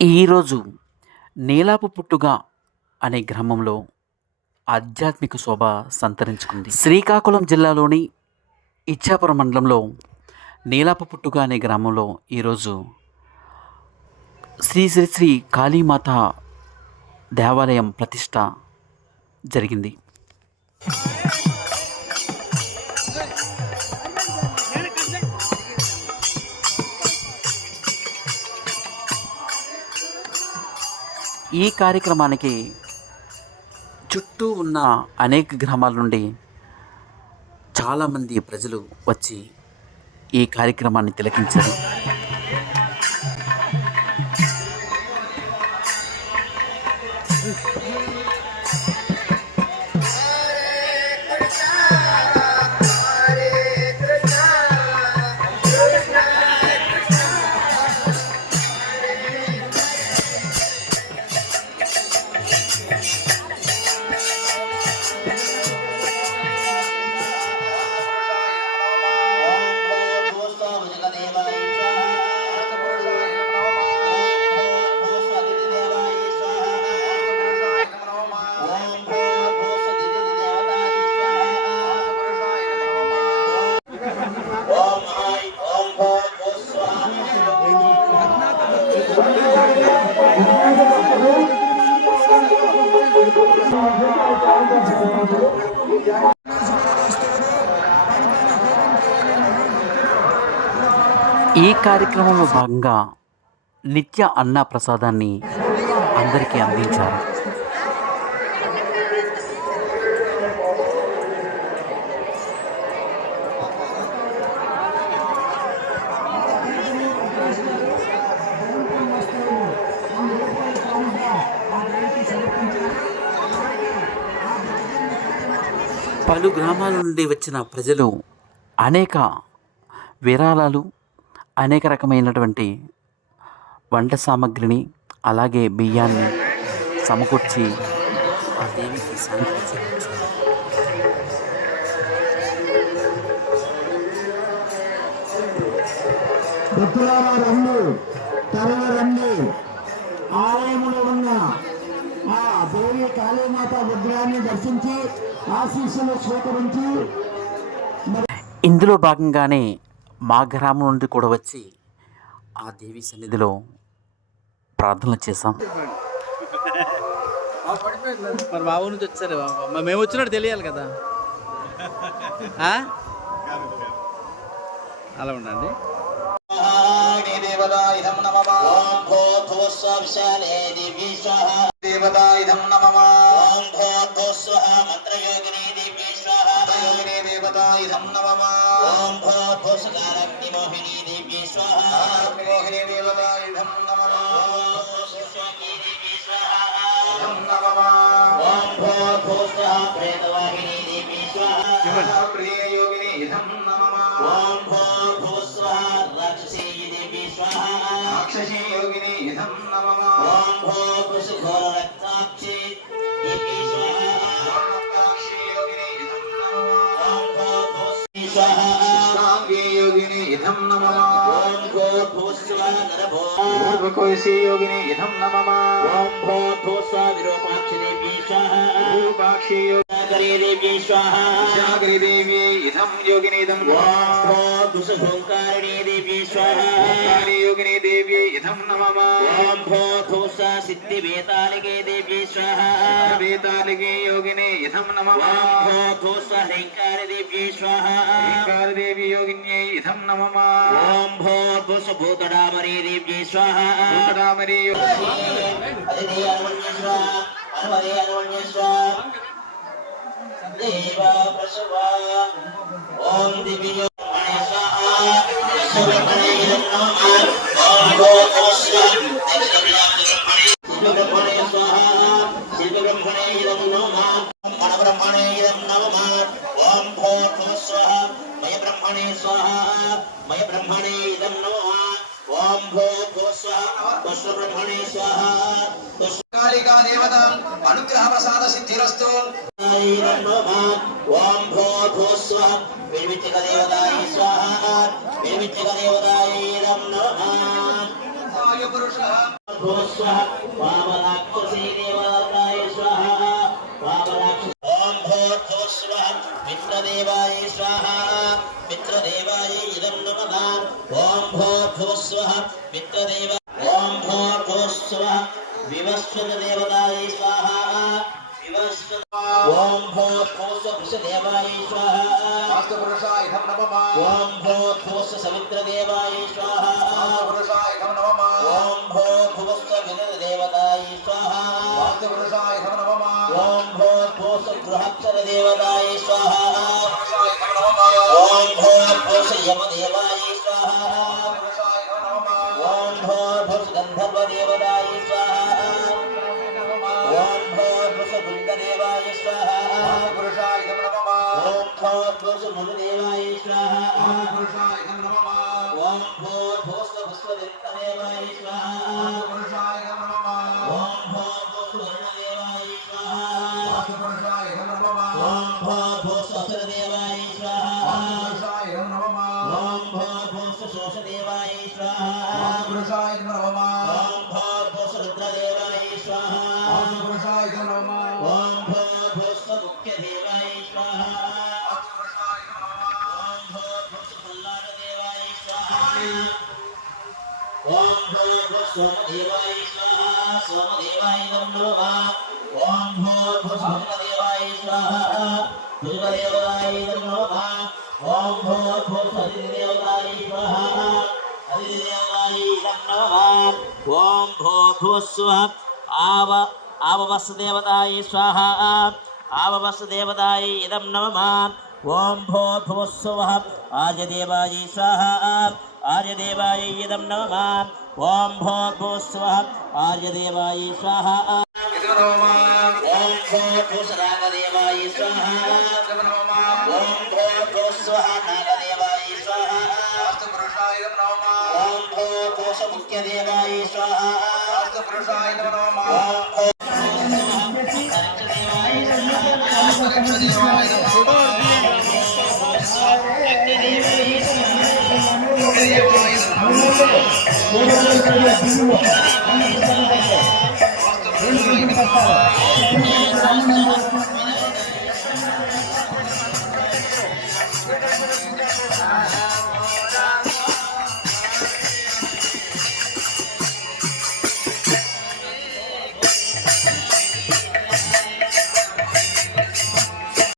ఈరోజు నీలాపు పుట్టుగ అనే గ్రామంలో ఆధ్యాత్మిక శోభ సంతరించుకుంది. శ్రీకాకుళం జిల్లాలోని ఇచ్చాపురం మండలంలో నీలాపు పుట్టుగ అనే గ్రామంలో ఈరోజు శ్రీ శ్రీ శ్రీ కాళీమాత దేవాలయం ప్రతిష్ట జరిగింది. ఈ కార్యక్రమానికి చుట్టూ ఉన్న అనేక గ్రామాల నుండి చాలామంది ప్రజలు వచ్చి ఈ కార్యక్రమాన్ని తిలకించారు. ఈ కార్యక్రమంలో భాగంగా నిత్య అన్న ప్రసాదాన్ని అందరికీ అందించారు. పలు గ్రామాల నుండి వచ్చిన ప్రజలు అనేక విరాళాలు, అనేక రకమైనటువంటి వంట సామాగ్రిని, అలాగే బియ్యాన్ని సమకూర్చి ఆ దేవికి సమర్పించారు. ఆలయంలో ఉన్న ఆ దేవి కాళీమాత విగ్రహాన్ని దర్శించి ఆశీస్సులు స్వీకరించి, ఇందులో భాగంగానే మా గ్రామం నుండి కూడా వచ్చి ఆ దేవి సన్నిధిలో ప్రార్థనలు చేశాం. మరి బాబు నుంచి వచ్చారు, మేము వచ్చినట్టు తెలియాలి కదా. అలా ఉండండి. सिद्धि वेतालिके देवी स्वाहा वेतालिके योगिने इधं नमः भूस्वा ह्रींकार देवी स्वाहा ह्रींकार देवी योगिन्यै इधं नमः ओम भूस्व भूतडामरी देवी स्वाहा भूतडामरी अदिति अनुवन्य स्वाहा अनुवदे अनुवन्य स्वाहा देवा प्रसवा ओम दिव्य स्वाहा सुब्रह्मण्य नमः ओम भूस्वा ब्रह्मणे स्वाहा शिवब्रह्मणे इदं नमः मनब्रह्मणे इदं नमः ओम भूर्भुवः स्वाहा मय ब्रह्मणे स्वाहा मय ब्रह्मणे इदं नमः ओम भूर्भुवः स्वाहा पुष्पब्रह्मणे स्वाहा कालिका देवता अनुग्रह प्रसाद सिद्धिरस्तु इदं नमः ओम भूर्भुवः स्वाहा विविच्चक देवताय स्वाहा विविच्चक देवताय इदं नमः वायु पुरुषः भूस्वः वामराक्षसी देवताय स्वाहा वामराक्षस ओम भूर्भुवस्वः मित्रदेवाय स्वाहा मित्रदेवाय इदं नमः ओम भूर्भुवस्वः मित्रदेव ओम भूर्भुवस्वः विवस्वत देवताय स्वाहा विवस्वत ओम भूर्भुवस्वः देवाय स्वाहा वास्तुपुरुषाय नमः ओम भूर्भुवस्वः सवित्रदेवाय स्वाहा वास्तुपुरुषाय नमः ओम भूर्भुवस्वः विदुरदेवताय स्वाहा वास्तुपुरुषाय नमः ओम भूर्भुवस्वः गृहक्षरदेवताय स्वाहा वास्तुपुरुषाय नमः ओम भूर्भुवस्वः यमदेवाय स्वाहा वास्तुपुरुषाय नमः ओम भूर्भुवस्वः गन्धर्वदेवताय स्वाहा ओम भूर्भुवस्वः दुर्गदेवाय स्वाहा वास्तुपुरुषाय नमः ओम भूर्भुवस्वः मुरुदेवाय स्वाहा वास्तुपुरुषाय नमः ओम भूर्भुवस्वः विश्वदेवताय स्वाहा वास्तुपुरुषाय नमः ओम भूर्भुवस्वः वरुणदेवाय स्वाहा वास्तुपुरुषाय नमः ओम भूर्भुवस्वः असुरदेवाय स्वाहा वास्तुपुरुषाय नमः ओम भूर्भुवस्वः शोषदेवाय स्वाहा वास्तुपुरुषाय नमः ओम भूर्भुवस्वः रुद्रदेवाय स्वाहा वास्तुपुरुषाय नमः ओम भूर्भुवस्वः मुख्यदेवाय स्वाहा वास्तुपुरुषाय नमः ओम भूर्भुवस्वः प्रह्लाददेवाय स्वाहा ओम भूर्भुवस्वः सोमदेवाय स्वाहा सोमदेवाय नमः ओम भूर्भुवस्वः भुजदेवाय स्वाहा भुजदेवाय नमः ओम भूर्भुवस्वः अधिदेवताय स्वाहा अधिदेवताय नमः ओम भूर्भुवस्वः आववस्देवताय स्वाहा आववस्देवताय इदं नमः ओम भूर्भुवस्वः आर्यदेवाय स्वाहा आर्यदेवाय इदं नमः ओम भूर्भुवस्वः आर्यदेवाय स्वाहा ओम भूर्भुवस्वः नागदेवाय स्वाहा ओम भूर्भुवस्वः नागदेवाय स्वाहा वास्तुपुरुषाय नमः ओम भूर्भुवस्वः मुख्यदेवाय स्वाहा वास्तुपुरुषाय नमः ओम भूर्भुवस्वः वास्तुदेवाय नमः वास्तुपुरुषाय नमः